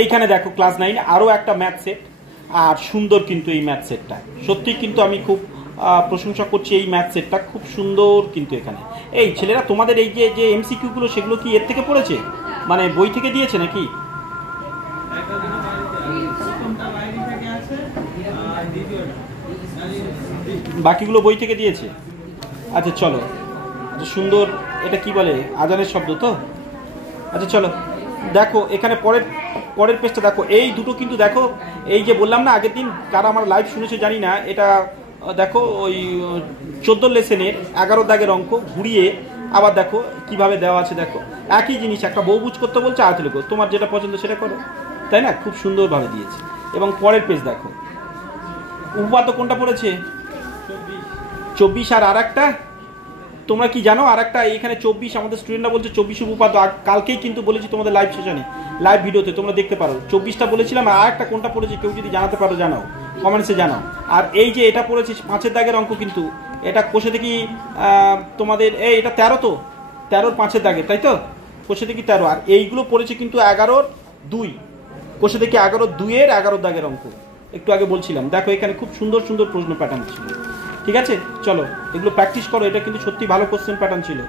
এইখানে দেখো ক্লাস 9 আরও একটা ম্যাথ সেট, আর সুন্দর কিন্তু এই ম্যাথ সেটটা, সত্যি কিন্তু আমি খুব প্রশংসা করছি এই ম্যাথ সেটটা, খুব সুন্দর কিন্তু এখানে। এই ছেলেরা তোমাদের এই যে যে এমসিকিউগুলো সেগুলো কি এর থেকে পড়েছে, মানে বই থেকে দিয়েছে নাকি? বাকিগুলো বই থেকে দিয়েছে। আচ্ছা চলো, আচ্ছা সুন্দর, এটা কি বলে আজানের শব্দ তো? আচ্ছা চলো দেখো এখানে পরের পরের পেজটা দেখো, এই দুটো কিন্তু দেখো, এই যে বললাম না আগের দিন, কারা আমার লাইভ শুনেছে জানি না, এটা দেখো ওই 14 লেসেনের 11 দাগের অঙ্ক ঘুরিয়ে আবার দেখো কিভাবে দেওয়া আছে। দেখো একই জিনিস, একটা বহুভুজ করতে বলছে, আয়ত লেখো, তোমার যেটা পছন্দ সেটা করো, তাই না? খুব সুন্দরভাবে দিয়েছে। এবং পরের পেজ দেখো, উপপাদ্য কোনটা পড়েছে? 24। আর একটা তোমরা কি জানো, আর একটা এইখানে 24, আমাদের স্টুডেন্টরা বলছে 24 উপপাদ্য, কালকেই কিন্তু বলেছি তোমাদের লাইভ সেশনে, লাইভ ভিডিওতে তোমরা দেখতে পারো। 24টা বলেছিলাম, আর একটা কোনটা পড়েছে কেউ যদি জানাতে পারো জানাও, কমেন্টসে জানাও। আর এই যে এটা পড়েছে 5-এর দাগের অঙ্ক, কিন্তু এটা কোষে দেখি তোমাদের এই এটা 13, তো 13-র 5-এর দাগের, তাই তো? কোষে দেখি 13। আর এইগুলো পড়েছে কিন্তু 11-র 2, কোষে দেখি 11-র 2-এর 11 দাগের অঙ্ক, একটু আগে বলছিলাম। দেখো এখানে খুব সুন্দর সুন্দর প্রশ্ন প্যাটার্ন ছিল। ঠিক আছে চলো এগুলো প্র্যাকটিস করো, এটা কিন্তু সত্যি ভালো কোশ্চেন প্যাটার্ন ছিল।